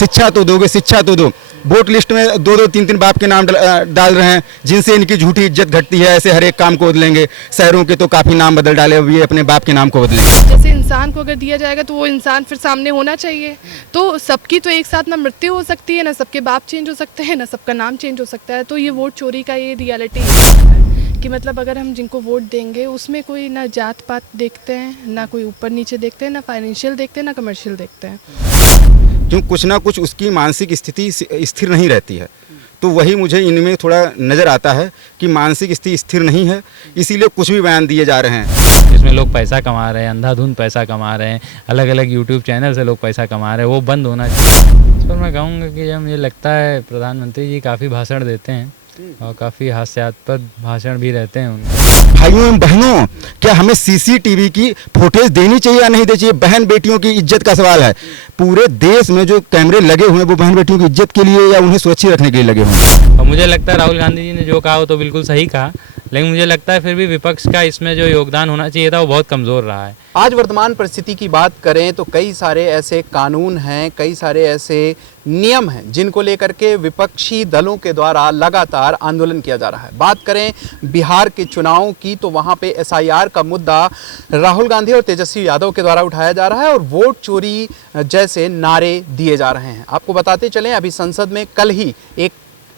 शिक्षा तो दोगे, शिक्षा तो दो। वोट लिस्ट में दो दो तीन तीन बाप के नाम डाल रहे हैं, जिनसे इनकी झूठी इज्जत घटती है। ऐसे हर एक काम को बदलेंगे। शहरों के तो काफ़ी नाम बदल डाले, अब ये अपने बाप के नाम को बदलेंगे। जैसे इंसान को अगर दिया जाएगा तो वो इंसान फिर सामने होना चाहिए। तो सबकी तो एक साथ ना मृत्यु हो सकती है, ना सबके बाप चेंज हो सकते हैं, ना सबका नाम चेंज हो सकता है। तो ये वोट चोरी का ये रियलिटी है कि मतलब अगर हम जिनको वोट देंगे उसमें कोई ना जात पात देखते हैं, ना कोई ऊपर नीचे देखते हैं, ना फाइनेंशियल देखते हैं, ना कमर्शियल देखते हैं। क्यों कुछ ना कुछ उसकी मानसिक स्थिति स्थिर नहीं रहती है। तो वही मुझे इनमें थोड़ा नज़र आता है कि मानसिक स्थिति स्थिर नहीं है, इसीलिए कुछ भी बयान दिए जा रहे हैं। इसमें लोग पैसा कमा रहे हैं, अंधाधुंध पैसा कमा रहे हैं, अलग अलग यूट्यूब चैनल से लोग पैसा कमा रहे हैं, वो बंद होना चाहिए। इस पर मैं कहूँगा कि जब मुझे लगता है प्रधानमंत्री जी काफ़ी भाषण देते हैं और काफ़ी हास्यास्पद भाषण भी रहते हैं उनके। भाइयों एवं बहनों, क्या हमें सीसीटीवी की फुटेज देनी चाहिए या नहीं देनी चाहिए? बहन बेटियों की इज्जत का सवाल है। पूरे देश में जो कैमरे लगे हुए हैं वो बहन बेटियों की इज्जत के लिए या उन्हें सुरक्षित रखने के लिए लगे हुए हैं। और मुझे लगता है राहुल गांधी जी ने जो कहा वो तो बिल्कुल सही कहा, लेकिन मुझे लगता है फिर भी विपक्ष का इसमें जो योगदान होना चाहिए था वो बहुत कमज़ोर रहा है। आज वर्तमान परिस्थिति की बात करें तो कई सारे ऐसे कानून हैं, कई सारे ऐसे नियम हैं जिनको लेकर के विपक्षी दलों के द्वारा लगातार आंदोलन किया जा रहा है। बात करें बिहार के चुनावों की तो वहां पे एसआईआर का मुद्दा राहुल गांधी और तेजस्वी यादव के द्वारा उठाया जा रहा है और वोट चोरी जैसे नारे दिए जा रहे हैं। आपको बताते चलें, अभी संसद में कल ही एक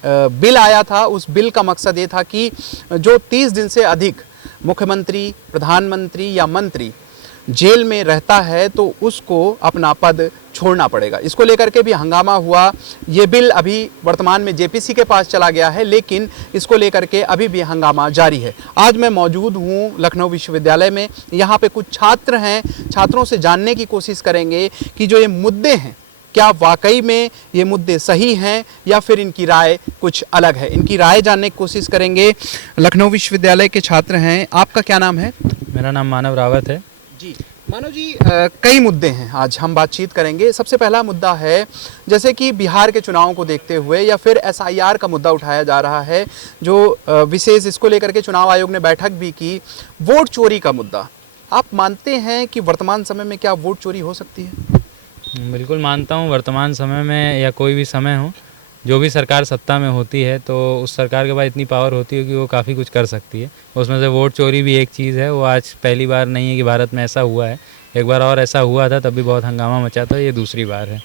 बिल आया था। उस बिल का मकसद ये था कि जो 30 दिन से अधिक मुख्यमंत्री, प्रधानमंत्री या मंत्री जेल में रहता है तो उसको अपना पद छोड़ना पड़ेगा। इसको लेकर के भी हंगामा हुआ। ये बिल अभी वर्तमान में जेपीसी के पास चला गया है, लेकिन इसको लेकर के अभी भी हंगामा जारी है। आज मैं मौजूद हूँ लखनऊ विश्वविद्यालय में। यहाँ पे कुछ छात्र हैं, छात्रों से जानने की कोशिश करेंगे कि जो ये मुद्दे हैं क्या वाकई में ये मुद्दे सही हैं या फिर इनकी राय कुछ अलग है। इनकी राय जानने की कोशिश करेंगे। लखनऊ विश्वविद्यालय के छात्र हैं, आपका क्या नाम है? मेरा नाम मानव रावत है जी। मानव जी, कई मुद्दे हैं आज हम बातचीत करेंगे। सबसे पहला मुद्दा है जैसे कि बिहार के चुनावों को देखते हुए या फिर एसआईआर का मुद्दा उठाया जा रहा है, जो विशेष इसको लेकर के चुनाव आयोग ने बैठक भी की। वोट चोरी का मुद्दा, आप मानते हैं कि वर्तमान समय में क्या वोट चोरी हो सकती है? बिल्कुल मानता हूँ। वर्तमान समय में या कोई भी समय हो, जो भी सरकार सत्ता में होती है तो उस सरकार के पास इतनी पावर होती है कि वो काफ़ी कुछ कर सकती है। उसमें से वोट चोरी भी एक चीज़ है। वो आज पहली बार नहीं है कि भारत में ऐसा हुआ है, एक बार और ऐसा हुआ था तब भी बहुत हंगामा मचा था, ये दूसरी बार है।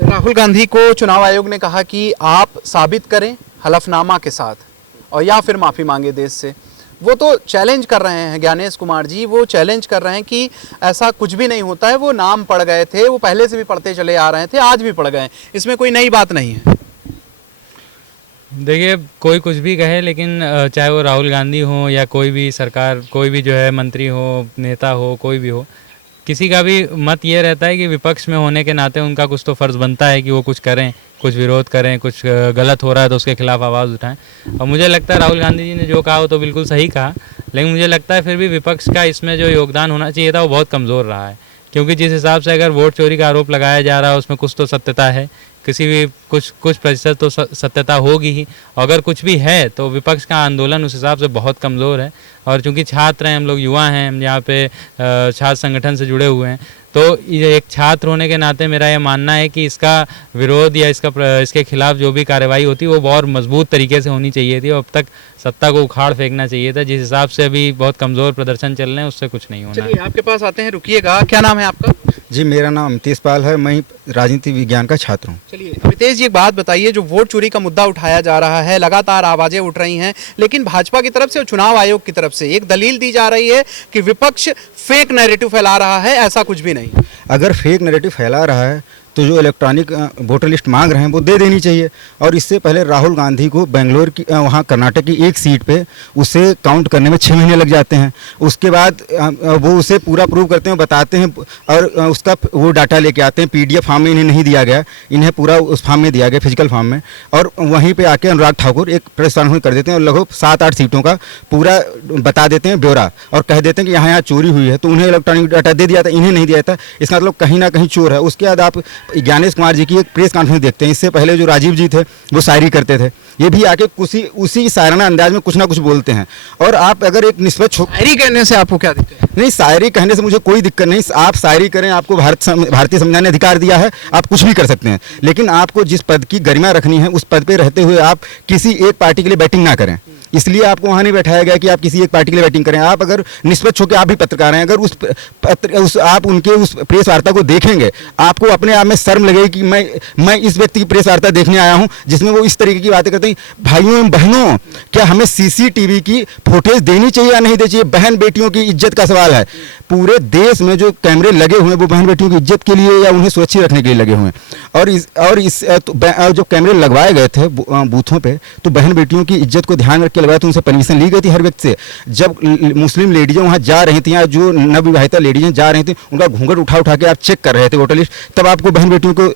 राहुल गांधी को चुनाव आयोग ने कहा कि आप साबित करें हलफनामा के साथ और या फिर माफ़ी मांगे देश से। वो तो चैलेंज कर रहे हैं ज्ञानेश कुमार जी, वो चैलेंज कर रहे हैं कि ऐसा कुछ भी नहीं होता है। वो नाम पढ़ गए थे, वो पहले से भी पढ़ते चले आ रहे थे, आज भी पढ़ गए, इसमें कोई नई बात नहीं है। देखिए, कोई कुछ भी कहे, लेकिन चाहे वो राहुल गांधी हो या कोई भी सरकार, कोई भी जो है मंत्री हो, नेता हो, कोई भी हो, किसी का भी मत ये रहता है कि विपक्ष में होने के नाते उनका कुछ तो फ़र्ज़ बनता है कि वो कुछ करें, कुछ विरोध करें, कुछ गलत हो रहा है तो उसके खिलाफ आवाज़ उठाएं। और मुझे लगता है राहुल गांधी जी ने जो कहा वो तो बिल्कुल सही कहा, लेकिन मुझे लगता है फिर भी विपक्ष का इसमें जो योगदान होना चाहिए था वो बहुत कमज़ोर रहा है। क्योंकि जिस हिसाब से अगर वोट चोरी का आरोप लगाया जा रहा है उसमें कुछ तो सत्यता है, किसी भी कुछ प्रतिशत तो सत्यता होगी ही। अगर कुछ भी है तो विपक्ष का आंदोलन उस हिसाब से बहुत कमज़ोर है। और चूंकि छात्र हैं, हम लोग युवा हैं, हम यहाँ पे छात्र संगठन से जुड़े हुए हैं, तो ये एक छात्र होने के नाते मेरा ये मानना है कि इसका विरोध या इसके खिलाफ जो भी कार्रवाई होती है वो बहुत मजबूत तरीके से होनी चाहिए थी। अब तक सत्ता को उखाड़ फेंकना चाहिए था। जिस हिसाब से अभी बहुत कमज़ोर प्रदर्शन चल रहे हैं उससे कुछ नहीं होना। चलिए आपके पास आते हैं, रुकिएगा। क्या नाम है आपका? जी, मेरा नाम अमितेश पाल है, मैं राजनीति विज्ञान का छात्र हूँ। चलिए अमितेश जी, एक बात बताइए, जो वोट चोरी का मुद्दा उठाया जा रहा है, लगातार आवाज़ें उठ रही हैं, लेकिन भाजपा की तरफ से और चुनाव आयोग की तरफ से एक दलील दी जा रही है कि विपक्ष फेक नैरेटिव फैला रहा है। ऐसा कुछ भी नहीं। अगर फेक नैरेटिव फैला रहा है तो जो इलेक्ट्रॉनिक वोटर लिस्ट मांग रहे हैं वो दे देनी चाहिए। और इससे पहले राहुल गांधी को बेंगलोर की वहाँ कर्नाटक की एक सीट पे उसे काउंट करने में 6 महीने लग जाते हैं। उसके बाद वो उसे पूरा प्रूव करते हैं, बताते हैं और उसका वो डाटा लेके आते हैं। PDF फॉर्म में इन्हें नहीं दिया गया, इन्हें पूरा उस फॉर्म में दिया गया, फिजिकल फॉर्म में। और वहीं पर आके अनुराग ठाकुर एक प्रेस कॉन्फ्रेंस कर देते हैं और लगभग 7-8 सीटों का पूरा बता देते हैं ब्यौरा और कह देते हैं कि यहाँ चोरी हुई है। तो उन्हें इलेक्ट्रॉनिक डाटा दे दिया था, इन्हें नहीं दिया था। इसका मतलब कहीं ना कहीं चोर है। उसके बाद आप ज्ञानेश कुमार जी की एक प्रेस कॉन्फ्रेंस देखते हैं। इससे पहले जो राजीव जी थे वो शायरी करते थे, ये भी आके उसी शायराना अंदाज में कुछ ना कुछ बोलते हैं। और आप अगर एक निष्पक्ष शायरी करने से आपको क्या दिक्कत है? नहीं, शायरी कहने से मुझे कोई दिक्कत नहीं, आप शायरी करें, आपको भारतीय संविधान ने अधिकार दिया है, आप कुछ भी कर सकते हैं, लेकिन आपको जिस पद की गरिमा रखनी है उस पद पे रहते हुए आप किसी एक पार्टी के लिए बैटिंग ना करें। इसलिए आपको वहाँ नहीं बैठाया गया कि आप किसी एक पार्टी के लिए बैटिंग करें। आप अगर निष्पक्ष होकर आप भी पत्रकार हैं, अगर आप उनके उस प्रेस वार्ता को देखेंगे, आपको अपने आप में शर्म लगेगी कि मैं इस व्यक्ति की प्रेस वार्ता देखने आया हूँ जिसमें वो इस तरीके की बातें करते हैं। भाइयों एवं बहनों, क्या हमें सीसीटीवी की फुटेज देनी चाहिए या नहीं देनी चाहिए? बहन बेटियों की इज्जत का सवाल है। पूरे देश में जो कैमरे लगे हुए हैं वो बहन बेटियों की इज्जत के लिए या उन्हें सुरक्षित रखने के लिए लगे हुए हैं। और जो कैमरे लगवाए गए थे बूथों पे, तो बहन बेटियों की इज्जत को ध्यान रख के लगवाया, तो उनसे परमिशन ली गई थी हर व्यक्ति से। जब मुस्लिम लेडीजें वहाँ जा रही थी या जो नवविवाहिता लेडीजें जा रही थी, उनका घूंघट उठा उठा के आप चेक कर रहे थे वोटर लिस्ट, तब आपको बहन बेटियों को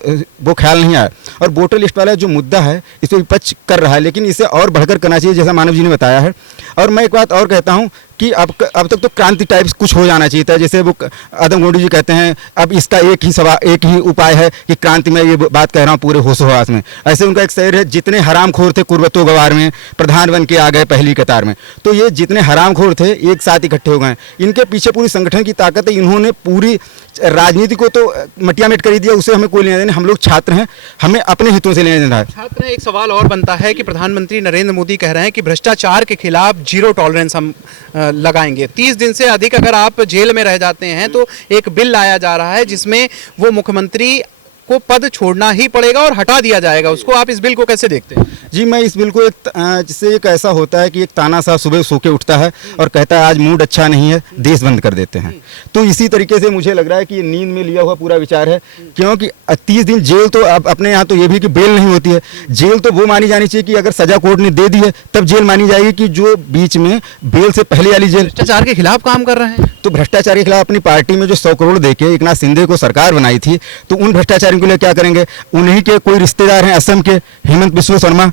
वो ख्याल नहीं आया। और वोटर लिस्ट वाला जो मुद्दा है इस पर विपक्ष कर रहा है, लेकिन इसे और बढ़कर करना चाहिए, जैसा मानव जी ने बताया है। और मैं एक बात और कहता हूँ कि अब तक तो क्रांति टाइप्स कुछ हो जाना चाहिए था, जैसे वो आदम गोंडी जी कहते हैं अब इसका एक ही उपाय है कि क्रांति में ये बात कह रहा हूँ पूरे होशो हवास में। ऐसे उनका एक शेर है, जितने हरामखोर थे कुर्बतो गवार में, प्रधान बन के आ गए पहली कतार में। तो ये जितने हरामखोर थे एक साथ इकट्ठे हो गए। इनके पीछे पूरी संगठन की ताकत है, इन्होंने पूरी राजनीति को तो मटिया मेट कर दिया, उसे हमें कोई लेना देना। हम लोग छात्र हैं, हमें अपने हितों से लेना देना है। छात्र हैं। एक सवाल और बनता है कि प्रधानमंत्री नरेंद्र मोदी कह रहे हैं कि भ्रष्टाचार के खिलाफ जीरो टॉलरेंस हम लगाएंगे। 30 दिन से अधिक अगर आप जेल में रह जाते हैं तो एक बिल लाया जा रहा है जिसमें वो मुख्यमंत्री को पद छोड़ना ही पड़ेगा और हटा दिया जाएगा उसको। आप इस बिल को कैसे देखते हैं? जी, मैं इस बिल को जिससे एक ऐसा होता है कि एक तानाशाह सुबह सो के उठता है और कहता है आज मूड अच्छा नहीं है, देश बंद कर देते हैं। तो इसी तरीके से मुझे लग रहा है कि ये नींद में लिया हुआ पूरा विचार है, क्योंकि 30 दिन जेल तो अब अपने यहाँ तो ये भी कि बेल नहीं होती है। जेल तो वो मानी जानी चाहिए कि अगर सजा कोर्ट ने दे दी है तब जेल मानी जाएगी, कि जो बीच में बेल से पहले वाली जेल। भ्रष्टाचार के खिलाफ काम कर रहे हैं तो भ्रष्टाचार के खिलाफ अपनी पार्टी में जो 100 करोड़ देके एकनाथ शिंदे को सरकार बनाई थी, तो उन भ्रष्टाचारियों के लिए क्या करेंगे? उन्हीं के कोई रिश्तेदार हैं असम के, हेमंत बिस्वा शर्मा,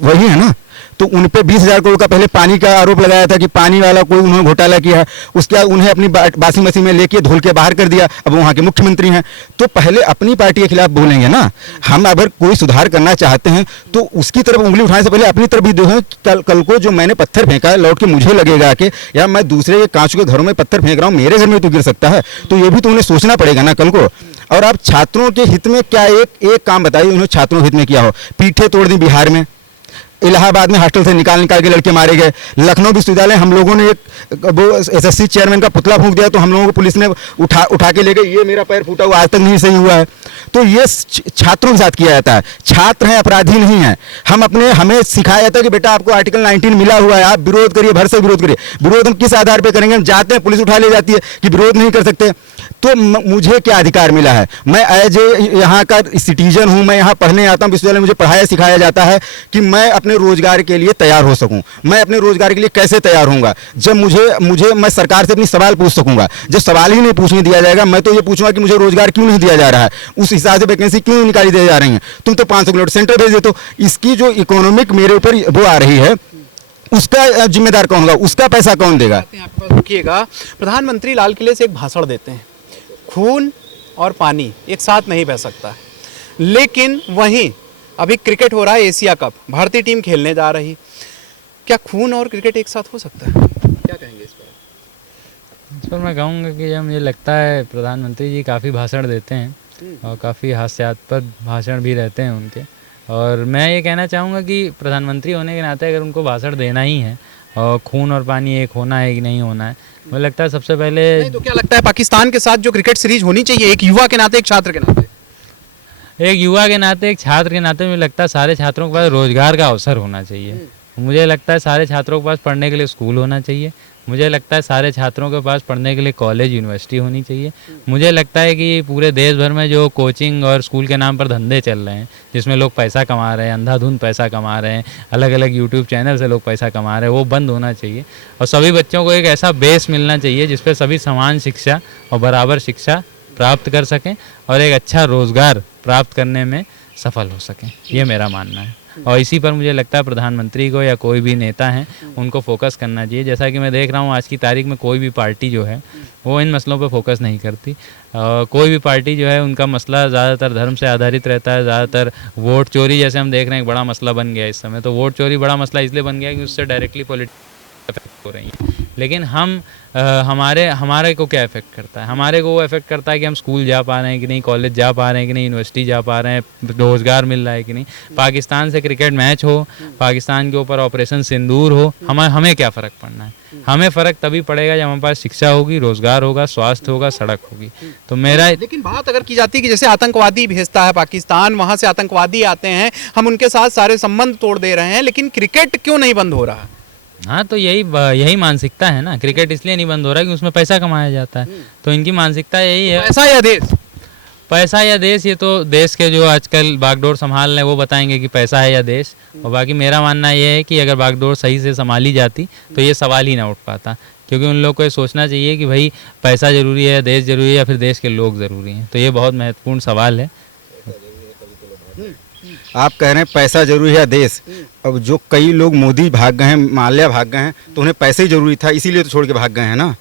वही है ना। तो उन पे 20,000 करोड़ का पहले पानी का आरोप लगाया था कि पानी वाला कोई उन्होंने घोटाला किया है, उसके बाद उन्हें अपनी बासी मसीह में लेके धुल के बाहर कर दिया। अब वहाँ के मुख्यमंत्री हैं, तो पहले अपनी पार्टी के खिलाफ बोलेंगे ना। हम अगर कोई सुधार करना चाहते हैं तो उसकी तरफ उंगली उठाने से पहले अपनी तरफ भी देखें। कल को जो मैंने पत्थर फेंका है लौट के मुझे लगेगा कि या मैं दूसरे के कांच के घरों में पत्थर फेंक रहा हूँ, मेरे घर में तो गिर सकता है। तो ये भी तो उन्हें सोचना पड़ेगा ना कल को। और आप छात्रों के हित में क्या एक काम बताइए उन्होंने छात्रों के हित में किया हो? पीठे तोड़ दी बिहार में, इलाहाबाद में हॉस्टल से निकाल के लड़के मारे गए, लखनऊ विश्वविद्यालय हम लोगों ने एक वो एसएससी चेयरमैन का पुतला फूंक दिया तो हम लोगों को पुलिस ने उठा के ले गए, ये मेरा पैर फूटा हुआ आज तक नहीं सही हुआ है। तो ये छात्रों के साथ किया जाता है। छात्र हैं, अपराधी नहीं है। हमें सिखाया जाता है कि बेटा आपको आर्टिकल 19 मिला हुआ है, आप विरोध करिए, भर से विरोध करिए। विरोध हम किस आधार पर करेंगे? हम जाते हैं, पुलिस उठा ले जाती है कि विरोध नहीं कर सकते। तो मुझे क्या अधिकार मिला है? मैं एज ए यहाँ का सिटीजन हूँ, मैं यहाँ पढ़ने आता हूँ विश्वविद्यालय, मुझे पढ़ाया सिखाया जाता है कि मैं अपने रोजगार के लिए तैयार हो सकूं। मैं अपने रोजगार के लिए कैसे तैयार होऊंगा? जब मुझे मैं सरकार से अपनी सवाल पूछ सकूंगा। जब सवाल ही नहीं पूछने दिया जाएगा, मैं तो ये पूछूंगा कि मुझे रोजगार क्यों नहीं दिया जा रहा है, उस हिसाब से वैकेंसी क्यों नहीं निकाली दी जा रही है। तुम तो 500 किलोमीटर सेंटर भेज देते हो। इसकी जो इकोनॉमिक मेरे ऊपर वो आ रही है, उसका जिम्मेदार कौन होगा? उसका पैसा कौन देगा? रुकिएगा, प्रधानमंत्री लाल किले से एक भाषण देते हैं, खून और पानी एक साथ नहीं बह सकता है। लेकिन वहीं अभी क्रिकेट हो रहा है, एशिया कप, भारतीय टीम खेलने जा रही। क्या खून और क्रिकेट एक साथ हो सकता है? क्या कहेंगे इस पर? सर मैं कहूँगा कि यह मुझे लगता है प्रधानमंत्री जी काफ़ी भाषण देते हैं और काफ़ी हास्यास्पद भाषण भी रहते हैं उनके। और मैं ये कहना चाहूँगा कि प्रधानमंत्री होने के नाते अगर उनको भाषण देना ही है और खून और पानी एक होना है कि नहीं होना है, मुझे लगता है सबसे पहले तो क्या लगता है पाकिस्तान के साथ जो क्रिकेट सीरीज होनी चाहिए, एक युवा के नाते, एक छात्र के नाते, एक युवा के नाते, एक छात्र के नाते, मुझे लगता है सारे छात्रों के पास रोजगार का अवसर होना चाहिए। मुझे लगता है सारे छात्रों के पास पढ़ने के लिए स्कूल होना चाहिए। मुझे लगता है सारे छात्रों के पास पढ़ने के लिए कॉलेज यूनिवर्सिटी होनी चाहिए। मुझे लगता है कि पूरे देश भर में जो कोचिंग और स्कूल के नाम पर धंधे चल रहे हैं, जिसमें लोग पैसा कमा रहे हैं, अंधाधुंध पैसा कमा रहे हैं, अलग अलग यूट्यूब चैनल से लोग पैसा कमा रहे हैं, वो बंद होना चाहिए। और सभी बच्चों को एक ऐसा बेस मिलना चाहिए जिस पर सभी समान शिक्षा और बराबर शिक्षा प्राप्त कर सकें और एक अच्छा रोज़गार प्राप्त करने में सफल हो सकें। ये मेरा मानना है। और इसी पर मुझे लगता है प्रधानमंत्री को या कोई भी नेता हैं उनको फोकस करना चाहिए। जैसा कि मैं देख रहा हूँ आज की तारीख में कोई भी पार्टी जो है वो इन मसलों पर फोकस नहीं करती। कोई भी पार्टी जो है उनका मसला ज़्यादातर धर्म से आधारित रहता है। ज़्यादातर वोट चोरी जैसे हम देख रहे हैं एक बड़ा मसला बन गया इस समय। तो वोट चोरी बड़ा मसला इसलिए बन गया कि उससे डायरेक्टली पॉलिटिक्स हो रही है। लेकिन हम हमारे को क्या इफ़ेक्ट करता है? हमारे को वो इफ़ेक्ट करता है कि हम स्कूल जा पा रहे हैं कि नहीं, कॉलेज जा पा रहे हैं कि नहीं, यूनिवर्सिटी जा पा रहे हैं, रोज़गार मिल रहा है कि नहीं। पाकिस्तान से क्रिकेट मैच हो, पाकिस्तान के ऊपर ऑपरेशन सिंदूर हो, हमें क्या फ़र्क पड़ना है? हमें फ़र्क तभी पड़ेगा जब हमारे पास शिक्षा होगी, रोज़गार होगा, स्वास्थ्य होगा, सड़क होगी। तो मेरा लेकिन बात अगर की जाती है कि जैसे आतंकवादी भेजता है पाकिस्तान, वहां से आतंकवादी आते हैं, हम उनके साथ सारे संबंध तोड़ दे रहे हैं, लेकिन क्रिकेट क्यों नहीं बंद हो रहा? हाँ, तो यही मानसिकता है ना। क्रिकेट इसलिए नहीं बंद हो रहा कि उसमें पैसा कमाया जाता है, तो इनकी मानसिकता यही है। पैसा या देश? पैसा या देश, ये तो देश के जो आजकल बागडोर संभाल रहे हैं वो बताएंगे कि पैसा है या देश। और बाकी मेरा मानना ये है कि अगर बागडोर सही से संभाली जाती तो ये सवाल ही ना उठ पाता, क्योंकि उन लोग को ये सोचना चाहिए कि भाई पैसा ज़रूरी है, देश ज़रूरी है, या फिर देश के लोग ज़रूरी हैं। तो ये बहुत महत्वपूर्ण सवाल है। आप कह रहे हैं पैसा जरूरी है या देश। अब जो कई लोग मोदी भाग गए हैं, माल्या भाग गए हैं, तो उन्हें पैसे ही जरूरी था, इसीलिए तो छोड़ के भाग गए हैं ना।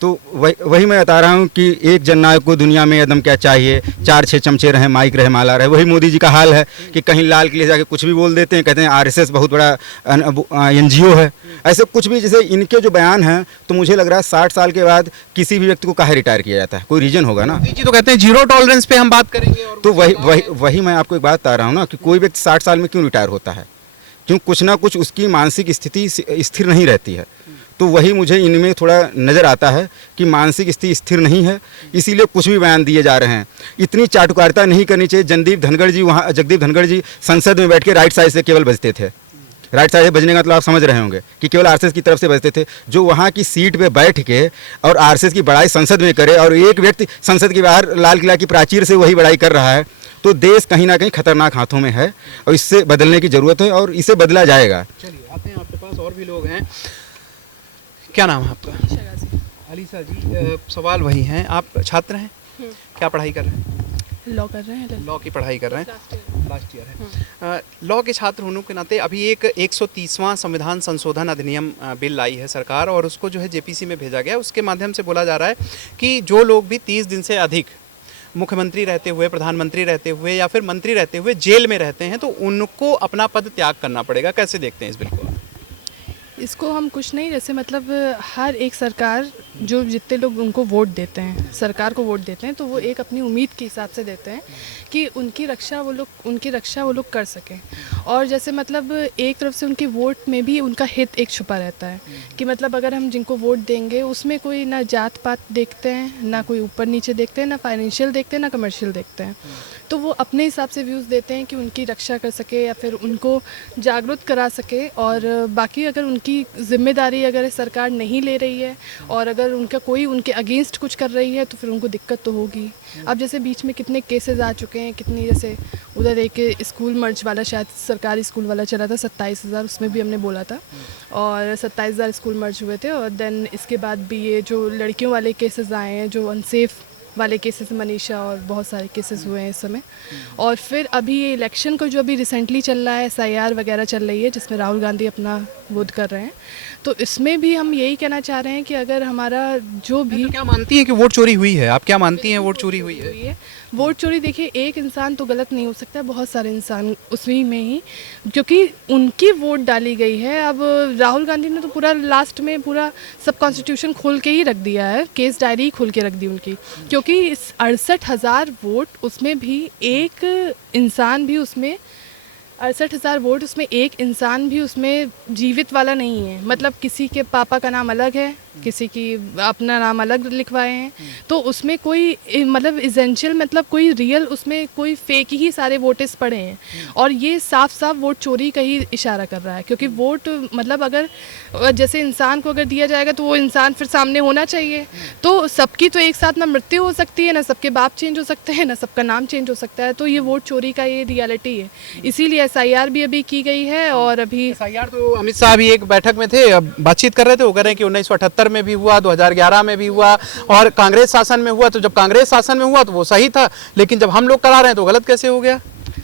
तो वही मैं बता रहा हूँ कि एक जननायक को दुनिया में एकदम क्या चाहिए, 4-6 चमचे रहे, माइक रहे, माला रहे। वही मोदी जी का हाल है कि कहीं लाल किले जाके कुछ भी बोल देते हैं, कहते हैं आरएसएस बहुत बड़ा एनजीओ है। ऐसे कुछ भी, जैसे इनके जो बयान हैं, तो मुझे लग रहा है 60 साल के बाद किसी भी व्यक्ति को काहे रिटायर किया जाता है, कोई रीजन होगा ना। मोदी जी तो कहते हैं जीरो टॉलरेंस पे हम बात करेंगे। और तो वही मैं आपको एक बात बता रहा हूँ ना कि कोई व्यक्ति 60 साल में क्यों रिटायर होता है, क्यों कुछ ना कुछ उसकी मानसिक स्थिति स्थिर नहीं रहती है। तो वही मुझे इनमें थोड़ा नज़र आता है कि मानसिक स्थिति स्थिर नहीं है, इसीलिए कुछ भी बयान दिए जा रहे हैं। इतनी चाटुकारिता नहीं करनी चाहिए। जगदीप धनखड़ जी संसद में बैठ के राइट साइड से केवल बजते थे। राइट साइड से बजने का मतलब आप समझ रहे होंगे कि केवल आरएसएस की तरफ से बजते थे। जो वहाँ की सीट पे बैठ के और आरएसएस की बड़ाई संसद में करे, और एक व्यक्ति संसद के बाहर लाल किला की प्राचीर से वही बड़ाई कर रहा है, तो देश कहीं ना कहीं खतरनाक हाथों में है और इससे बदलने की ज़रूरत है और इसे बदला जाएगा। चलिए आते हैं, आपके पास और भी लोग हैं। क्या नाम है आपका? अलीसा जी, सवाल वही है, आप छात्र हैं, क्या पढ़ाई कर रहे हैं? लॉ कर रहे हैं, लॉ की पढ़ाई कर रहे हैं, लास्ट ईयर है। लॉ के छात्र होने के नाते अभी एक 130वां संविधान संशोधन अधिनियम बिल लाई है सरकार, और उसको जो है जेपीसी में भेजा गया। उसके माध्यम से बोला जा रहा है कि जो लोग भी 30 दिन से अधिक मुख्यमंत्री रहते हुए, प्रधानमंत्री रहते हुए या फिर मंत्री रहते हुए जेल में रहते हैं, तो उनको अपना पद त्याग करना पड़ेगा। कैसे देखते हैं इस बिल को? इसको हम कुछ नहीं, जैसे मतलब हर एक सरकार, जो जितने लोग उनको वोट देते हैं, सरकार को वोट देते हैं, तो वो एक अपनी उम्मीद के हिसाब से देते हैं कि उनकी रक्षा वो लोग कर सकें। और जैसे मतलब एक तरफ से उनके वोट में भी उनका हित एक छुपा रहता है कि मतलब अगर हम जिनको वोट देंगे उसमें कोई ना जात पात देखते हैं, ना कोई ऊपर नीचे देखते हैं, ना फाइनेंशियल देखते हैं, ना कमर्शियल देखते हैं। तो वो अपने हिसाब से व्यूज़ देते हैं कि उनकी रक्षा कर सके या फिर उनको जागरूक करा सके। और बाकी अगर उनकी जिम्मेदारी अगर सरकार नहीं ले रही है और अगर उनका कोई उनके अगेंस्ट कुछ कर रही है, तो फिर उनको दिक्कत तो होगी। अब जैसे बीच में कितने केसेस आ चुके हैं, कितनी, जैसे उधर एक स्कूल मर्ज वाला, शायद सरकारी स्कूल वाला चला था, 27,000, उसमें भी हमने बोला था, और 27,000 स्कूल मर्ज हुए थे। और देन इसके बाद भी ये जो लड़कियों वाले केसेस आए हैं, जो अनसेफ वाले केसेस, मनीषा और बहुत सारे केसेस हुए हैं इस समय। और फिर अभी ये इलेक्शन को जो अभी रिसेंटली चल रहा है, SIR वगैरह चल रही है, जिसमें राहुल गांधी अपना वोट कर रहे हैं, तो इसमें भी हम यही कहना चाह रहे हैं कि अगर हमारा जो भी, तो क्या मानती हैं कि वोट चोरी हुई है? आप क्या मानती हैं वोट चोरी हुई है? वोट चोरी, देखिए एक इंसान तो गलत नहीं हो सकता, बहुत सारे इंसान उसी में ही, क्योंकि उनकी वोट डाली गई है। अब राहुल गांधी ने तो पूरा लास्ट में पूरा सब कॉन्स्टिट्यूशन खोल के ही रख दिया है, केस डायरी खोल के रख दी उनकी, क्योंकि इस 68,000 वोट, उसमें भी एक इंसान भी उसमें 68,000 वोट, उसमें एक इंसान भी उसमें जीवित वाला नहीं है। मतलब किसी के पापा का नाम अलग है, किसी की अपना नाम अलग लिखवाए हैं, तो उसमें कोई मतलब इसेंशियल, मतलब कोई रियल, उसमें कोई फेक ही सारे वोटर्स पड़े हैं। और ये साफ साफ वोट चोरी का ही इशारा कर रहा है, क्योंकि वोट मतलब अगर जैसे इंसान को अगर दिया जाएगा तो वो इंसान फिर सामने होना चाहिए। तो सबकी तो एक साथ ना मृत्यु हो सकती है, ना सबके बाप चेंज हो सकते हैं, ना सबका नाम चेंज हो सकता है। तो ये वोट चोरी का ये रियलिटी है, इसीलिए SIR भी अभी की गई है। और अभी SIR तो अमित शाह भी एक बैठक में थे, अब बातचीत कर रहे थे, वो कह रहे हैं कि 1978 में भी हुआ, 2011 में भी हुआ, और कांग्रेस शासन में हुआ। तो जब कांग्रेस शासन में हुआ तो वो सही था, लेकिन जब हम लोग करा रहे हैं तो गलत कैसे हो गया?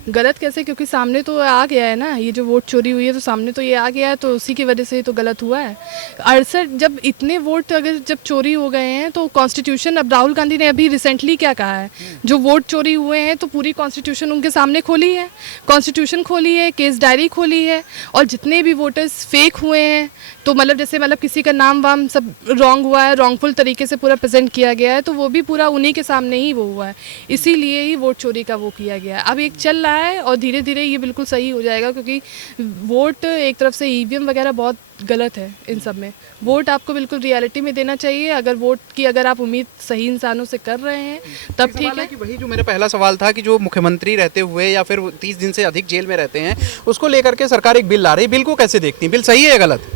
गलत कैसे, क्योंकि सामने तो आ गया है ना, ये जो वोट चोरी हुई है तो सामने तो ये आ गया है, तो उसी की वजह से ये तो गलत हुआ है। 68 जब इतने वोट अगर जब चोरी हो गए हैं तो कॉन्स्टिट्यूशन, अब राहुल गांधी ने अभी रिसेंटली क्या कहा है, जो वोट चोरी हुए हैं तो पूरी कॉन्स्टिट्यूशन उनके सामने खोली है, कॉन्स्टिट्यूशन खोली है, केस डायरी खोली है, और जितने भी वोटर्स फेक हुए हैं तो मतलब जैसे मतलब किसी का नाम वाम सब रॉन्ग हुआ है, रॉन्गफुल तरीके से पूरा प्रेजेंट किया गया है, तो वो भी पूरा उन्हीं के सामने ही वो हुआ है, इसीलिए ही वोट चोरी का वो किया गया है। अब एक चल रहा है और धीरे धीरे ये बिल्कुल सही हो जाएगा, क्योंकि वोट एक तरफ से ईवीएम वगैरह बहुत गलत है इन सब में। वोट आपको बिल्कुल रियलिटी में देना चाहिए, अगर वोट की अगर आप उम्मीद सही इंसानों से कर रहे हैं तब ठीक है। कि वही जो मेरा पहला सवाल था कि जो मुख्यमंत्री रहते हुए या फिर 30 दिन से अधिक जेल में रहते हैं, उसको लेकर के सरकार एक बिल ला रही है, बिल को कैसे देखती है, बिल सही है या गलत?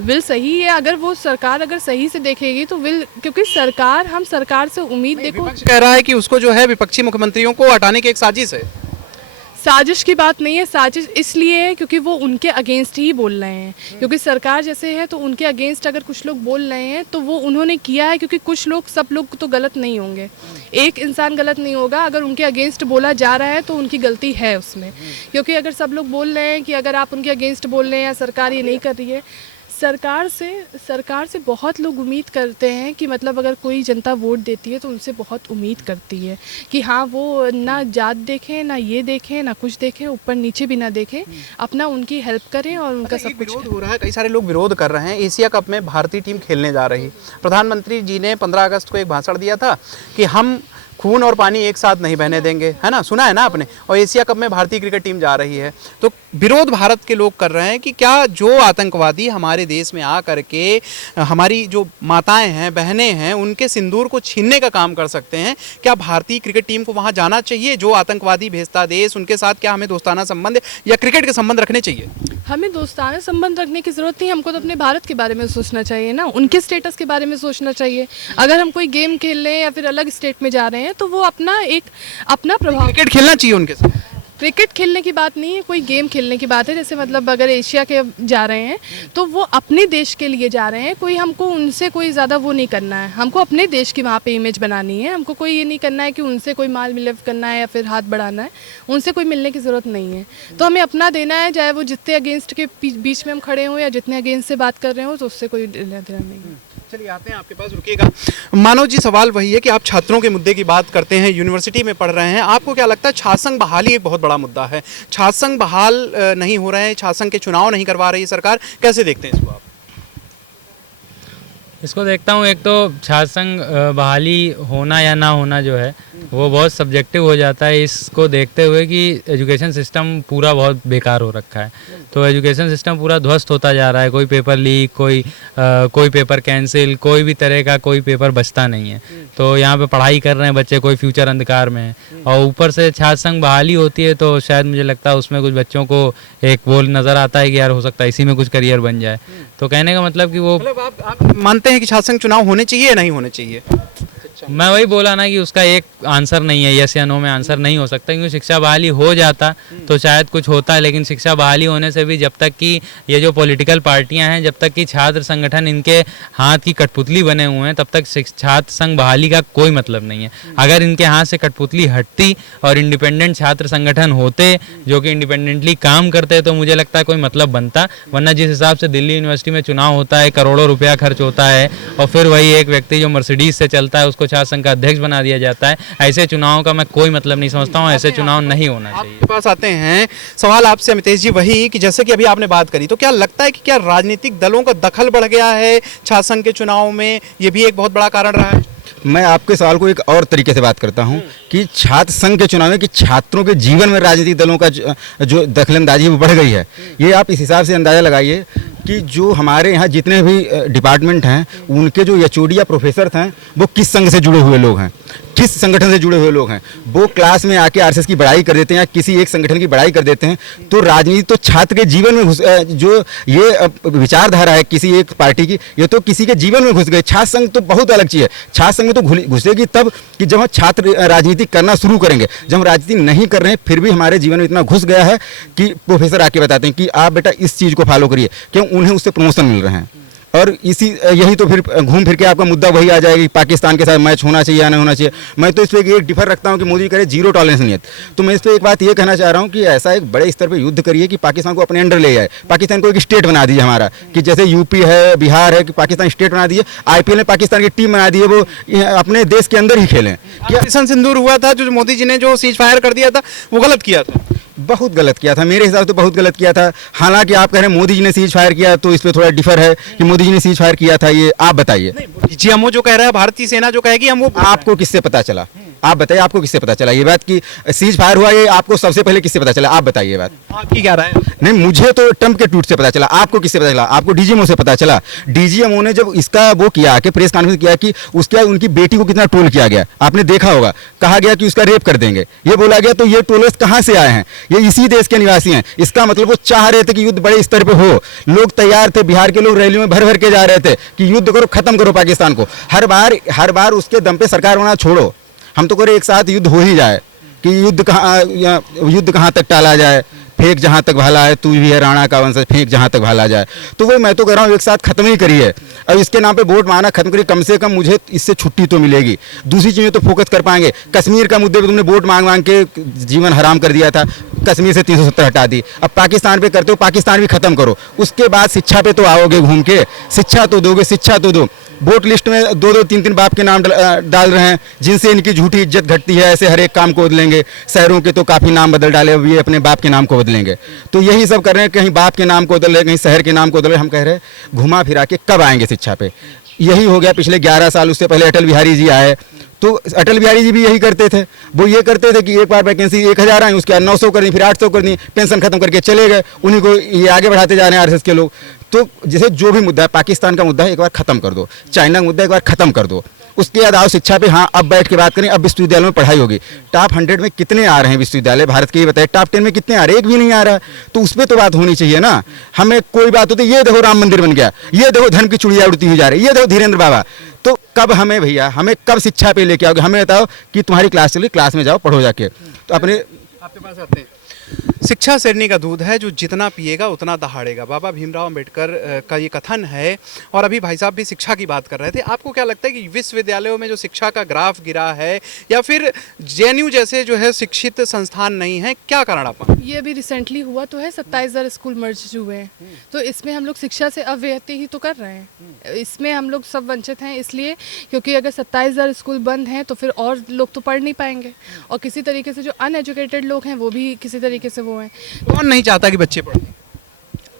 बिल सही है, अगर वो सरकार अगर सही से देखेगी तो बिल, क्योंकि सरकार, हम सरकार से उम्मीद देखो, विपक्ष कह रहा है कि उसको जो है विपक्षी मुख्यमंत्रियों को हटाने की एक साजिश है। साजिश की बात नहीं है, साजिश इसलिए है क्योंकि वो उनके अगेंस्ट ही बोल रहे हैं, क्योंकि सरकार जैसे है तो उनके अगेंस्ट अगर कुछ लोग बोल रहे हैं तो वो उन्होंने किया है, क्योंकि कुछ लोग, सब लोग तो गलत नहीं होंगे, एक इंसान गलत नहीं होगा, अगर उनके अगेंस्ट बोला जा रहा है तो उनकी गलती है उसमें, क्योंकि अगर सब लोग बोल रहे हैं कि अगर आप उनके अगेंस्ट बोल रहे हैं या सरकार ये नहीं कर रही है, सरकार से बहुत लोग उम्मीद करते हैं कि मतलब अगर कोई जनता वोट देती है तो उनसे बहुत उम्मीद करती है कि हाँ वो ना जात देखें, ना ये देखें, ना कुछ देखें, ऊपर नीचे भी ना देखें, अपना उनकी हेल्प करें और उनका सब कुछ विरोध हो रहा है, कई सारे लोग विरोध कर रहे हैं। एशिया कप में भारतीय टीम खेलने जा रही, प्रधानमंत्री जी ने 15 अगस्त को एक भाषण दिया था कि हम खून और पानी एक साथ नहीं बहने देंगे, है ना, सुना है ना आपने, और एशिया कप में भारतीय क्रिकेट टीम जा रही है, तो विरोध भारत के लोग कर रहे हैं कि क्या जो आतंकवादी हमारे देश में आ करके हमारी जो माताएं हैं, बहनें हैं, उनके सिंदूर को छीनने का काम कर सकते हैं, क्या भारतीय क्रिकेट टीम को वहां जाना चाहिए? जो आतंकवादी भेजता देश, उनके साथ क्या हमें दोस्ताना संबंध या क्रिकेट के संबंध रखने चाहिए? हमें दोस्ताना संबंध रखने की ज़रूरत नहीं, हमको तो अपने भारत के बारे में सोचना चाहिए ना, उनके स्टेटस के बारे में सोचना चाहिए। अगर हम कोई गेम खेल रहे हैं या फिर अलग स्टेट में जा रहे हैं तो वो अपना प्रभाव, क्रिकेट खेलना चाहिए उनके साथ। क्रिकेट खेलने की बात नहीं है, कोई गेम खेलने की बात है, जैसे मतलब अगर एशिया के जा रहे हैं तो वो अपने देश के लिए जा रहे हैं, कोई हमको उनसे कोई ज़्यादा वो नहीं करना है, हमको अपने देश की वहाँ पे इमेज बनानी है, हमको कोई ये नहीं करना है कि उनसे कोई माल मिलव करना है या फिर हाथ बढ़ाना है, उनसे कोई मिलने की ज़रूरत नहीं है। तो हमें अपना देना है, चाहे वो जितने अगेंस्ट के बीच में हम खड़े हों या जितने अगेंस्ट से बात कर रहे हो, तो उससे कोई लेना देना नहीं है। चलिए आते हैं आपके पास, रुकिएगा। मानव जी, सवाल वही है कि आप छात्रों के मुद्दे की बात करते हैं, यूनिवर्सिटी में पढ़ रहे हैं, आपको क्या लगता है छात्र संघ बहाली एक बहुत बड़ा मुद्दा है, छात्र संघ बहाल नहीं हो रहे हैं, छात्र संघ के चुनाव नहीं करवा रही है सरकार, कैसे देखते हैं इसको आप? इसको देखता हूँ, एक तो छात्र संघ बहाली होना या ना होना जो है वो बहुत सब्जेक्टिव हो जाता है, इसको देखते हुए कि एजुकेशन सिस्टम पूरा बहुत बेकार हो रखा है, तो एजुकेशन सिस्टम पूरा ध्वस्त होता जा रहा है, कोई पेपर लीक, कोई पेपर कैंसिल, कोई भी तरह का कोई पेपर बचता नहीं है, तो यहाँ पे पढ़ाई कर रहे हैं बच्चे, कोई फ्यूचर अंधकार में है, और ऊपर से छात्र संघ बहाली होती है तो शायद मुझे लगता है उसमें कुछ बच्चों को एक वो नज़र आता है कि यार हो सकता है इसी में कुछ करियर बन जाए, तो कहने का मतलब कि वो, मतलब आप मानते हैं कि छात्र संघ चुनाव होने चाहिए या नहीं होने चाहिए? मैं वही बोला ना कि उसका एक आंसर नहीं है, यस या नो में आंसर नहीं हो सकता, क्योंकि शिक्षा बहाली हो जाता तो शायद कुछ होता है, लेकिन शिक्षा बहाली होने से भी जब तक कि ये जो पॉलिटिकल पार्टियां हैं, जब तक कि छात्र संगठन इनके हाथ की कठपुतली बने हुए हैं, तब तक छात्र संघ बहाली का कोई मतलब नहीं है। अगर इनके हाथ से कठपुतली हटती और इंडिपेंडेंट छात्र संगठन होते जो कि इंडिपेंडेंटली काम करते तो मुझे लगता है कोई मतलब बनता, वरना जिस हिसाब से दिल्ली यूनिवर्सिटी में चुनाव होता है, करोड़ों रुपया खर्च होता है, और फिर वही एक व्यक्ति जो मर्सिडीज से चलता है उसको छात्र संघ का अध्यक्ष बना दिया जाता है, ऐसे चुनावों का मैं कोई मतलब नहीं समझता हूँ, ऐसे चुनाव नहीं होना चाहिए। आपके पास आते हैं, सवाल आपसे अमितेश जी वही कि जैसे कि अभी आपने बात करी, तो क्या लगता है कि क्या राजनीतिक दलों का दखल बढ़ गया है छात्र संघ के चुनाव में, ये भी एक बहुत बड़ा कारण रहा है? मैं आपके सवाल को एक और तरीके से बात करता हूं कि छात्र संघ के चुनाव में कि छात्रों के जीवन में राजनीतिक दलों का जो दखलंदाजी वो बढ़ गई है, ये आप इस हिसाब से अंदाज़ा लगाइए कि जो हमारे यहाँ जितने भी डिपार्टमेंट हैं उनके जो एचओडी या प्रोफेसर हैं वो किस संघ से जुड़े हुए लोग हैं, किस संगठन से जुड़े हुए लोग हैं, वो क्लास में आके आरएसएस की बड़ाई कर देते हैं या किसी एक संगठन की बड़ाई कर देते हैं, तो राजनीति तो छात्र के जीवन में जो ये विचारधारा है किसी एक पार्टी की, ये तो किसी के जीवन में घुस गई। छात्र संघ तो बहुत अलग चीज़ है, छात्र संघ में तो घुसेगी तब कि जब हम छात्र राजनीति करना शुरू करेंगे, जब हम राजनीति नहीं कर रहे हैं फिर भी हमारे जीवन में इतना घुस गया है कि प्रोफेसर आके बताते हैं कि आप बेटा इस चीज़ को फॉलो करिए, क्यों उन्हें उससे प्रमोशन मिल रहे हैं, और यही तो फिर घूम फिर के आपका मुद्दा वही आ जाएगा कि पाकिस्तान के साथ मैच होना चाहिए या नहीं होना चाहिए। मैं तो इस पर एक डिफर रखता हूँ कि मोदी करे जीरो टॉलरेंस नियत। तो मैं इस पर एक बात ये कहना चाह रहा हूँ कि ऐसा एक बड़े स्तर पर युद्ध करिए कि पाकिस्तान को अपने अंडर ले जाए, पाकिस्तान को एक स्टेट बना दीजिए हमारा, कि जैसे यूपी है, बिहार है, कि पाकिस्तान स्टेट बना दिए, IPL में पाकिस्तान की टीम बना दिए, वो अपने देश के अंदर ही खेलें। ऑपरेशन सिंदूर हुआ था, जो मोदी जी ने जो सीज फायर कर दिया था वो गलत किया था। बहुत गलत किया था, मेरे हिसाब से तो बहुत गलत किया था। हालांकि आप कह रहे हैं मोदी जी ने सीज फायर किया, तो इस पे थोड़ा डिफर है कि मोदी जी ने सीज फायर किया था, ये आप बताइए। जी हम वो जो कह रहा है भारतीय सेना जो कहेगी हम वो आपको किससे पता चला? आप बताइए, आपको किससे पता चला ये बात कि सीज फायर हुआ? ये आपको सबसे पहले किससे पता चला? आप बताइए बात। आपकी क्या राय है? नहीं, मुझे तो ट्रंप के ट्वीट से पता चला। आपको किससे पता चला? आपको डीजीएमओ से पता चला। डीजीएमओ ने जब इसका वो किया कि प्रेस कॉन्फ्रेंस किया कि उसके उनकी बेटी को कितना ट्रोल किया गया, आपने देखा होगा, कहा गया कि उसका रेप कर देंगे, ये बोला गया। तो ये ट्रोलर्स कहाँ से आए हैं? ये इसी देश के निवासी हैं। इसका मतलब वो चाह रहे थे कि युद्ध बड़े स्तर पर हो, लोग तैयार थे, बिहार के लोग रैलियों में भर भर के जा रहे थे कि युद्ध करो, खत्म करो पाकिस्तान को। हर बार उसके दम पे सरकार बनाना छोड़ो, हम तो करें एक साथ युद्ध हो ही जाए, कि युद्ध कहाँ तक टाला जाए, फेंक जहाँ तक भाला है, तू भी है राणा का वंशज, फेंक जहाँ तक भाला जाए। तो वो मैं तो कह रहा हूँ एक साथ खत्म ही करिए। अब इसके नाम पे वोट मांगना खत्म करिए, कम से कम मुझे इससे छुट्टी तो मिलेगी, दूसरी चीज़ें तो फोकस कर पाएंगे। कश्मीर का मुद्दे पे तुमने वोट मांग के जीवन हराम कर दिया था, कश्मीर से 370 हटा दी। अब पाकिस्तान पे करते हो, पाकिस्तान भी खत्म करो। उसके बाद शिक्षा पे तो आओगे घूम के, शिक्षा तो दोगे, शिक्षा तो दो। वोट लिस्ट में 2-2, 3-3 बाप के नाम डाल रहे हैं, जिनसे इनकी झूठी इज्जत घटती है। ऐसे हर एक काम को बदलेंगे, शहरों के तो काफ़ी नाम बदल डाले, अब ये अपने बाप के नाम को बदलेंगे। तो यही सब कर रहे हैं, कहीं बाप के नाम को बदल रहे, कहीं शहर के नाम को बदल रहे। हम कह रहे हैं घुमा फिरा के कब आएंगे शिक्षा पे? यही हो गया पिछले 11 साल। उससे पहले अटल बिहारी जी आए, तो अटल बिहारी जी भी यही करते थे। वो ये करते थे कि एक बार वैकेंसी 1000 आई, उसके बाद 900 कर दी, फिर 800 कर दी, पेंशन खत्म करके चले गए। उन्हीं को ये आगे बढ़ाते जा रहे हैं RSS के लोग। तो जैसे जो भी मुद्दा है, पाकिस्तान का मुद्दा है, एक बार खत्म कर दो, चाइना का मुद्दा एक बार खत्म कर दो। उसके बाद आओ शिक्षा पे। हाँ, अब बैठ के बात करें, अब विश्वविद्यालय में पढ़ाई होगी। टॉप 100 में कितने आ रहे हैं विश्वविद्यालय भारत के, ये बताए। टॉप 10 में कितने आ रहे हैं? एक भी नहीं आ रहा है। तो उस पर तो बात होनी चाहिए ना। हमें कोई बात होती, ये देखो राम मंदिर बन गया, ये देखो धर्म की चुड़िया उड़ती हुई जा रही है, ये देखो धीरेन्द्र बाबा। तो कब हमें भैया, हमें कब शिक्षा पे लेके आओगे? हमें बताओ कि तुम्हारी क्लास चली, क्लास में जाओ, पढ़ो जाके। तो अपने आपके पास आते हैं। शिक्षा शेरनी का दूध है, जो जितना पिएगा उतना दहाड़ेगा, बाबा भीमराव अंबेडकर का ये कथन है। और अभी भाई साहब भी शिक्षा की बात कर रहे थे। आपको क्या लगता है कि विश्वविद्यालयों में जो शिक्षा का ग्राफ गिरा है, या फिर JNU जैसे जो है शिक्षित संस्थान नहीं है, क्या कारण आप? ये अभी रिसेंटली हुआ तो है, 27,000 स्कूल मर्ज हुए हैं, तो इसमें हम लोग शिक्षा से अवैहति ही तो कर रहे हैं। इसमें हम लोग सब वंचित हैं, इसलिए क्योंकि अगर 27,000 स्कूल बंद हैं तो फिर और लोग तो पढ़ नहीं पाएंगे, और किसी तरीके से जो अनएजुकेटेड लोग हैं वो भी किसी तरीके से वो हैं। कौन नहीं चाहता कि बच्चे पढ़ें?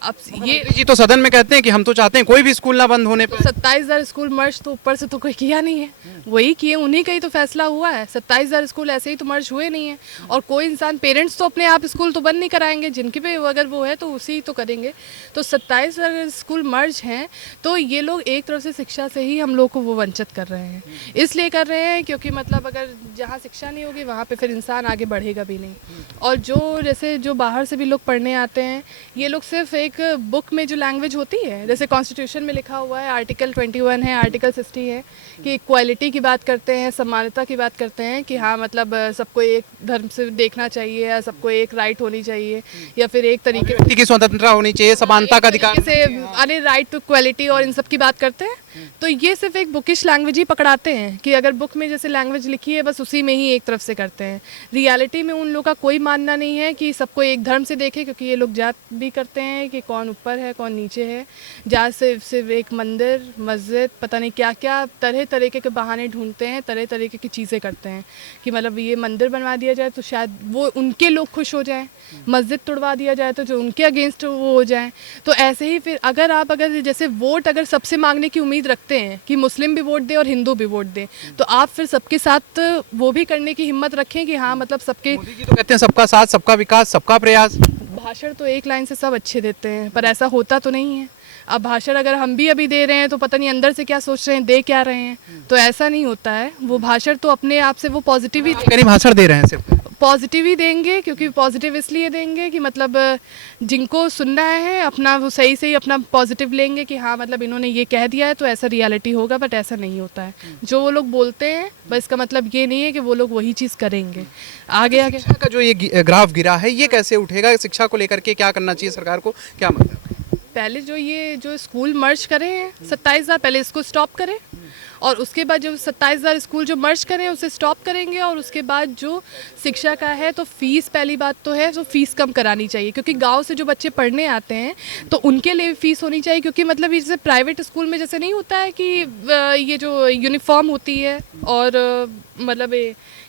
अब ये जी तो सदन में कहते हैं कि हम तो चाहते हैं कोई भी स्कूल ना बंद होने पर। 27,000 स्कूल मर्ज तो ऊपर से तो कोई किया नहीं है, वही किए, उन्हीं का ही तो फैसला हुआ है। 27,000 स्कूल ऐसे ही तो मर्ज हुए नहीं है, और कोई इंसान, पेरेंट्स तो अपने आप स्कूल तो बंद नहीं कराएंगे, जिनके पे अगर वो है तो उसी तो करेंगे। तो 27,000 स्कूल मर्ज हैं, तो ये लोग एक तरफ से शिक्षा से ही हम लोग को वो वंचित कर रहे हैं। इसलिए कर रहे हैं क्योंकि मतलब अगर जहाँ शिक्षा नहीं होगी वहाँ पे फिर इंसान आगे बढ़ेगा भी नहीं। और जो जैसे जो बाहर से भी लोग पढ़ने आते हैं, ये लोग सिर्फ एक बुक में जो लैंग्वेज होती है, जैसे कॉन्स्टिट्यूशन में लिखा हुआ है, आर्टिकल 21 है, आर्टिकल 60 है, कि इक्वालिटी की बात करते हैं, समानता की बात करते हैं, कि हाँ मतलब सबको एक धर्म से देखना चाहिए, या सबको एक राइट होनी चाहिए, या फिर एक तरीके व्यक्ति की स्वतंत्रता होनी चाहिए, समानता का अधिकार से अरे राइट टू इक्वालिटी और इन सब की बात करते हैं। तो ये सिर्फ एक बुकिश लैंग्वेज ही पकड़ाते हैं कि अगर बुक में जैसे लैंग्वेज लिखी है बस उसी में ही एक तरफ से करते हैं। रियलिटी में उन लोगों का कोई मानना नहीं है कि सबको एक धर्म से देखे, क्योंकि ये लोग जात भी करते हैं कि कौन ऊपर है कौन नीचे है। जात से सिर्फ एक मंदिर, मस्जिद, पता नहीं क्या क्या तरह तरीके के बहाने ढूंढते हैं, तरह तरीके की चीज़ें करते हैं कि मतलब ये मंदिर बनवा दिया जाए तो शायद वो उनके लोग खुश हो जाएं, मस्जिद तोड़वा दिया जाए तो जो उनके अगेंस्ट वो हो जाएं। तो ऐसे ही फिर अगर जैसे वोट अगर सबसे मांगने की उम्मीद रखते हैं कि मुस्लिम भी वोट दे और हिंदू भी वोट दे, तो आप फिर सबके साथ वो भी करने की हिम्मत रखें कि हाँ मतलब सबके। मोदी जी तो कहते हैं सबका साथ, सबका विकास, सबका प्रयास। भाषण तो एक लाइन से सब अच्छे देते हैं, पर ऐसा होता तो नहीं है। अब भाषण अगर हम भी अभी दे रहे हैं तो पता नहीं अंदर से क्या सोच रहे हैं, दे क्या रहे हैं, तो ऐसा नहीं होता है। वो भाषण तो अपने आप से वो पॉजिटिव ही भाषण दे रहे हैं, सिर्फ पॉजिटिव ही देंगे, क्योंकि पॉजिटिव इसलिए देंगे कि मतलब जिनको सुनना है अपना वो सही से ही अपना पॉजिटिव लेंगे कि हाँ मतलब इन्होंने ये कह दिया है तो ऐसा रियलिटी होगा, बट ऐसा नहीं होता है। जो वो लोग बोलते हैं बस इसका मतलब ये नहीं है कि वो लोग वही चीज़ करेंगे। आगे आगे शिक्षा का जो ये ग्राफ गिरा है, ये कैसे उठेगा? शिक्षा को लेकर के क्या करना चाहिए सरकार को, क्या मतलब? पहले जो स्कूल मर्ज करे हैं 27,000 पहले इसको स्टॉप करें, और उसके बाद जो 27,000 स्कूल जो मर्ज करें उसे स्टॉप करेंगे, और उसके बाद जो शिक्षा का है तो फीस, पहली बात तो है तो फीस कम करानी चाहिए, क्योंकि गांव से जो बच्चे पढ़ने आते हैं तो उनके लिए भी फीस होनी चाहिए, क्योंकि मतलब जैसे प्राइवेट स्कूल में जैसे नहीं होता है कि ये जो यूनिफॉर्म होती है और मतलब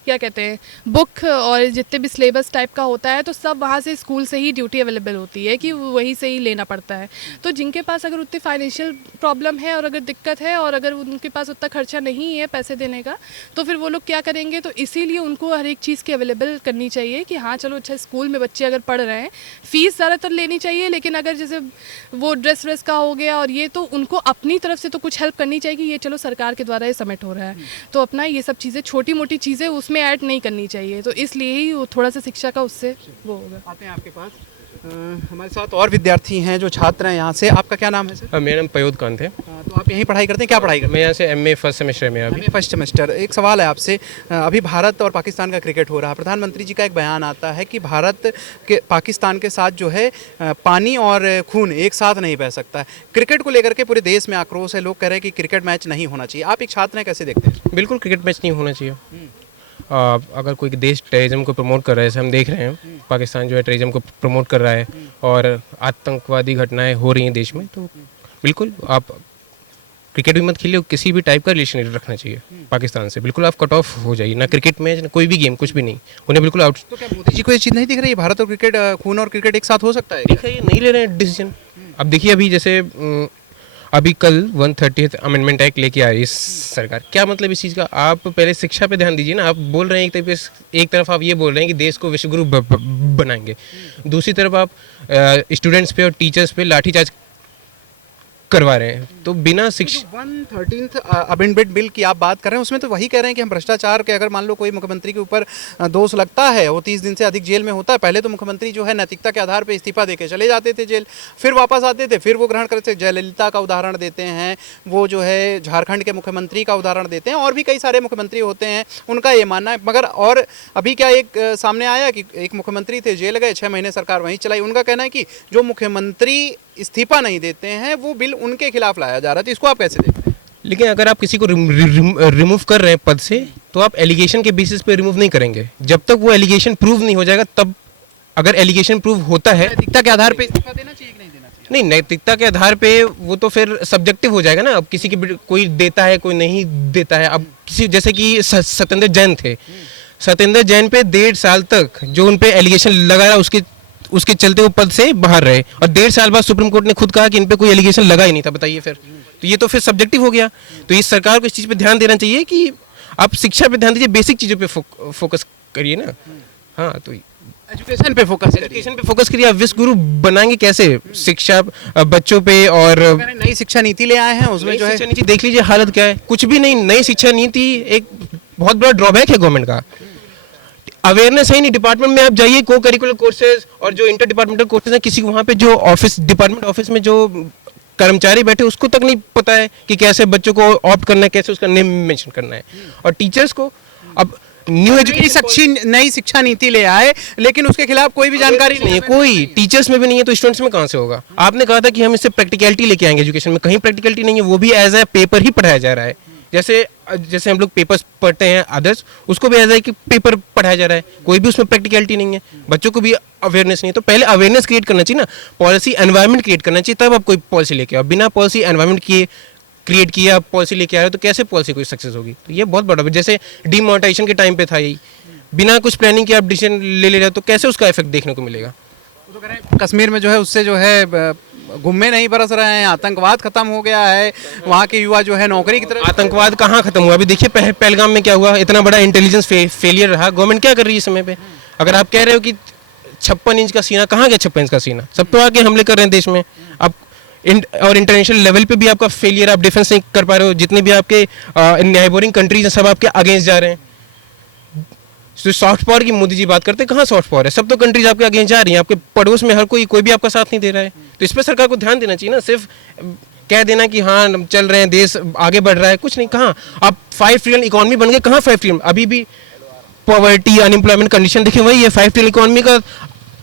क्या कहते हैं बुक और जितने भी सिलेबस टाइप का होता है तो सब वहाँ से स्कूल से ही ड्यूटी अवेलेबल होती है कि वहीं से ही लेना पड़ता है। तो जिनके पास अगर उतनी फाइनेंशियल प्रॉब्लम है और अगर दिक्कत है और अगर उनके पास उतना खर्चा नहीं है पैसे देने का, तो फिर वो लोग क्या करेंगे, तो इसीलिए उनको हर एक चीज़ की अवेलेबल करनी चाहिए कि हाँ चलो अच्छा स्कूल में बच्चे अगर पढ़ रहे हैं फ़ीस ज़्यादातर लेनी चाहिए, लेकिन अगर जैसे वो ड्रेस व्रेस का हो गया और ये तो उनको अपनी तरफ से तो कुछ हेल्प करनी चाहिए कि ये चलो सरकार के द्वारा ये सबमिट हो रहा है, तो अपना ये सब चीज़ें छोटी मोटी चीज़ें उसमें ऐड नहीं करनी चाहिए, तो इसलिए ही वो थोड़ा सा शिक्षा का उससे वो होगा। आते हैं आपके पास, हमारे साथ और विद्यार्थी हैं जो छात्र हैं यहाँ से। आपका क्या नाम है सर? मेरा नाम पयोद कांत है। तो आप यहीं पढ़ाई करते हैं, क्या पढ़ाई करते मैं यहाँ से एमए फर्स्ट सेमेस्टर में अभी। हैं? First semester. एक सवाल है आपसे, अभी भारत और पाकिस्तान का क्रिकेट हो रहा है, प्रधानमंत्री जी का एक बयान आता है कि भारत के पाकिस्तान के साथ जो है पानी और खून एक साथ नहीं बह सकता है। क्रिकेट को लेकर के पूरे देश में आक्रोश है, लोग कह रहे हैं कि क्रिकेट मैच नहीं होना चाहिए। आप एक छात्र हैं, कैसे देखते हैं? बिल्कुल क्रिकेट मैच नहीं होना चाहिए। अगर कोई देश टेररिज्म को प्रमोट कर रहा है, जैसे हम देख रहे हैं पाकिस्तान जो है टेररिज्म को प्रमोट कर रहा है और आतंकवादी घटनाएं हो रही हैं देश में, तो बिल्कुल आप क्रिकेट भी मत खेलिए, किसी भी टाइप का रिलेशन रखना चाहिए पाकिस्तान से। बिल्कुल आप कट ऑफ हो जाइए, ना क्रिकेट मैच ना कोई भी गेम, कुछ भी नहीं, उन्हें बिल्कुल आउट। तो क्या मोदी जी को ये चीज़ नहीं दिख रही है, भारत और क्रिकेट, खून और क्रिकेट एक साथ हो सकता है? देखिए नहीं ले रहे हैं डिसीजन। अब देखिए अभी जैसे अभी कल 130th अमेंडमेंट एक्ट लेके आई इस सरकार, क्या मतलब इस चीज़ का? आप पहले शिक्षा पे ध्यान दीजिए ना। आप बोल रहे हैं एक तरफ आप ये बोल रहे हैं कि देश को विश्वगुरु बनाएंगे, दूसरी तरफ आप स्टूडेंट्स पे और टीचर्स पे लाठीचार्ज करवा रहे हैं। तो बिना शिक्षा 113th अमेंडमेंट बिल की आप बात कर रहे हैं, उसमें तो वही कह रहे हैं कि हम भ्रष्टाचार के, अगर मान लो कोई मुख्यमंत्री के ऊपर दोष लगता है, वो 30 दिन से अधिक जेल में होता है। पहले तो मुख्यमंत्री जो है नैतिकता के आधार पर इस्तीफा देके चले जाते थे जेल, फिर वापस आते थे, फिर वो ग्रहण करते थे। जयललिता का उदाहरण देते हैं, वो जो है झारखंड के मुख्यमंत्री का उदाहरण देते हैं, और भी कई सारे मुख्यमंत्री होते हैं, उनका ये मानना है। मगर और अभी क्या एक सामने आया कि एक मुख्यमंत्री थे, जेल गए, 6 महीने सरकार वहीं चलाई। उनका कहना है कि जो मुख्यमंत्री इस्तीफा नहीं देते हैं वो बिल उनके खिलाफ लाया जा रहा है। तो इसको आप कैसे देखते हैं? लेकिन अगर आप किसी को रिमूव कर रहे हैं पद से, तो आप एलिगेशन के बेसिस पे रिमूव नहीं करेंगे। जब तक वो एलिगेशन प्रूव नहीं हो जाएगा, तब अगर एलिगेशन प्रूव होता है, नैतिकता के आधार पे इस्तीफा देना चाहिए कि नहीं देना चाहिए? नहीं, नैतिकता के आधार पे वो तो फिर सब्जेक्टिव हो जाएगा ना। अब किसी की कोई देता है, कोई नहीं देता है। अब किसी जैसे कि सत्येंद्र जैन थे, सत्येंद्र जैन पे 1.5 साल तक जो उन पे एलिगेशन लगा रहा, उसके चलते वो पद से बाहर रहे, और 1.5 साल बाद सुप्रीम कोर्ट ने खुद कहा कि इन पे कोई एलिगेशन लगा ही नहीं था। बताइए फिर, तो ये तो फिर सब्जेक्टिव हो गया। तो इस सरकार को इस चीज़ पे ध्यान देना चाहिए कि आप शिक्षा पे ध्यान दीजिए, बेसिक चीज़ों पे फोकस करिए ना। हाँ, तो एजुकेशन पे फोकस करिए। एजुकेशन पे फोकस करिए। आप विश्वगुरु बनाएंगे कैसे? शिक्षा बच्चों पे, और नई शिक्षा नीति ले आए हैं, उसमें जो है शिक्षा नीति देख लीजिए हालत क्या है, कुछ भी नहीं। नई शिक्षा नीति एक बहुत बड़ा ड्रॉबैक है गवर्नमेंट का। अवेयरनेस है नहीं। डिपार्टमेंट में आप जाइए, को करिकुलर कोर्सेज और जो इंटर डिपार्टमेंटल कोर्सेज हैं, किसी वहाँ पे जो डिपार्टमेंट ऑफिस में जो कर्मचारी बैठे उसको तक नहीं पता है कि कैसे बच्चों को ऑप्ट करना है, कैसे उसका नेम मेंशन करना है। और टीचर्स को अब नई शिक्षा नीति ले आए, लेकिन उसके खिलाफ कोई भी जानकारी नहीं है, कोई टीचर्स में भी नहीं है, तो स्टूडेंट्स में कहाँ से होगा? आपने कहा था कि हम इससे प्रैक्टिकलिटी लेके आएंगे एजुकेशन में, कहीं प्रैक्टिकलिटी नहीं है। वो भी एज ए पेपर ही पढ़ाया जा रहा है। जैसे हम लोग पेपर्स पढ़ते हैं अदर्स, उसको भी ऐसा है कि पेपर पढ़ाया जा रहा है, कोई भी उसमें प्रैक्टिकलिटी नहीं है। बच्चों को भी अवेयरनेस नहीं है। तो पहले अवेयरनेस क्रिएट करना चाहिए ना, पॉलिसी एनवायरनमेंट क्रिएट करना चाहिए, तब आप कोई पॉलिसी लेके आओ। बिना पॉलिसी एनवायरनमेंट क्रिएट किए आप पॉलिसी लेके आ रहे हो, तो कैसे पॉलिसी कोई सक्सेस होगी? तो ये बहुत बड़ा, जैसे डिमोनेटाइजेशन के टाइम पे था यही, बिना कुछ प्लानिंग के आप डिसीजन ले रहे हो, तो कैसे उसका इफेक्ट देखने को मिलेगा? कश्मीर में जो है उससे जो है गुम्मे नहीं बरस रहे हैं, आतंकवाद खत्म हो गया है, वहाँ के युवा जो है नौकरी की तरफ। आतंकवाद कहाँ खत्म हुआ? अभी देखिए पहलगाम में क्या हुआ, इतना बड़ा इंटेलिजेंस फेलियर रहा। गवर्नमेंट क्या कर रही है इस समय पे? अगर आप कह रहे हो कि 56 इंच का सीना, कहाँ गया 56 इंच का सीना? सब तो आके हमले कर रहे हैं देश में। अब और इंटरनेशनल लेवल पे भी आपका फेलियर, आप डिफेंस नहीं कर पा रहे हो। जितने भी आपके नेबरिंग कंट्रीज हैं, सब आपके अगेंस्ट जा रहे हैं। तो सॉफ्ट पावर की मोदी जी बात करते हैं, कहाँ सॉफ्ट पावर है? सब तो कंट्रीज आपके अगेंस्ट जा रही हैं। आपके पड़ोस में हर कोई भी आपका साथ नहीं दे रहा है। तो इस पर सरकार को ध्यान देना चाहिए ना। सिर्फ कह देना कि हाँ चल रहे हैं, देश आगे बढ़ रहा है, कुछ नहीं। कहाँ आप 5 ट्रिलियन इकोनॉमी बन गए, कहाँ 5 ट्रिलियन? अभी भी पॉवर्टी, अनएम्प्लॉयमेंट कंडीशन देखिए वही है। 5 ट्रिलियन इकोनॉमी का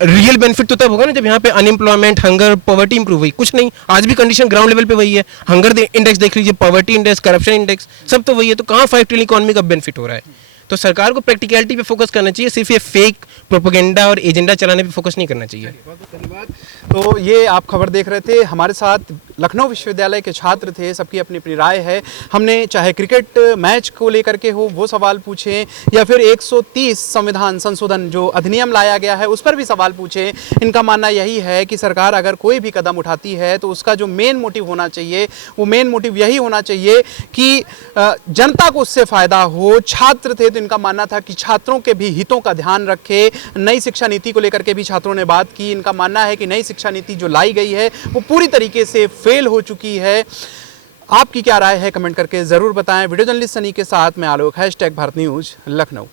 रियल बेनिफिट तो तब होगा ना जब यहाँ पे अनएम्प्लॉयमेंट, हंगर, पॉवर्टी इंप्रूव हुई। कुछ नहीं, आज भी कंडीशन ग्राउंड लेवल पे वही है। हंगर इंडेक्स देख लीजिए, पॉवर्टी इंडेक्स, करप्शन इंडेक्स, सब तो वही है। तो कहाँ 5 ट्रिलियन इकोनॉमी का बेनिफिट हो रहा है? तो सरकार को प्रैक्टिकलिटी पे फोकस करना चाहिए, सिर्फ ये फेक प्रोपेगेंडा और एजेंडा चलाने पे फोकस नहीं करना चाहिए। बहुत बहुत धन्यवाद। तो ये आप खबर देख रहे थे, हमारे साथ लखनऊ विश्वविद्यालय के छात्र थे, सबकी अपनी अपनी राय है। हमने चाहे क्रिकेट मैच को लेकर के हो वो सवाल पूछे, या फिर 130 संविधान संशोधन जो अधिनियम लाया गया है उस पर भी सवाल पूछे। इनका मानना यही है कि सरकार अगर कोई भी कदम उठाती है तो उसका जो मेन मोटिव होना चाहिए, वो मेन मोटिव यही होना चाहिए कि जनता को उससे फ़ायदा हो। छात्र थे तो इनका मानना था कि छात्रों के भी हितों का ध्यान रखे। नई शिक्षा नीति को लेकर के भी छात्रों ने बात की। इनका मानना है कि नई शिक्षा नीति जो लाई गई है वो पूरी तरीके से फेल हो चुकी है। आपकी क्या राय है कमेंट करके ज़रूर बताएं। वीडियो जर्नलिस्ट सनी के साथ मैं आलोक, #भारत न्यूज़ लखनऊ।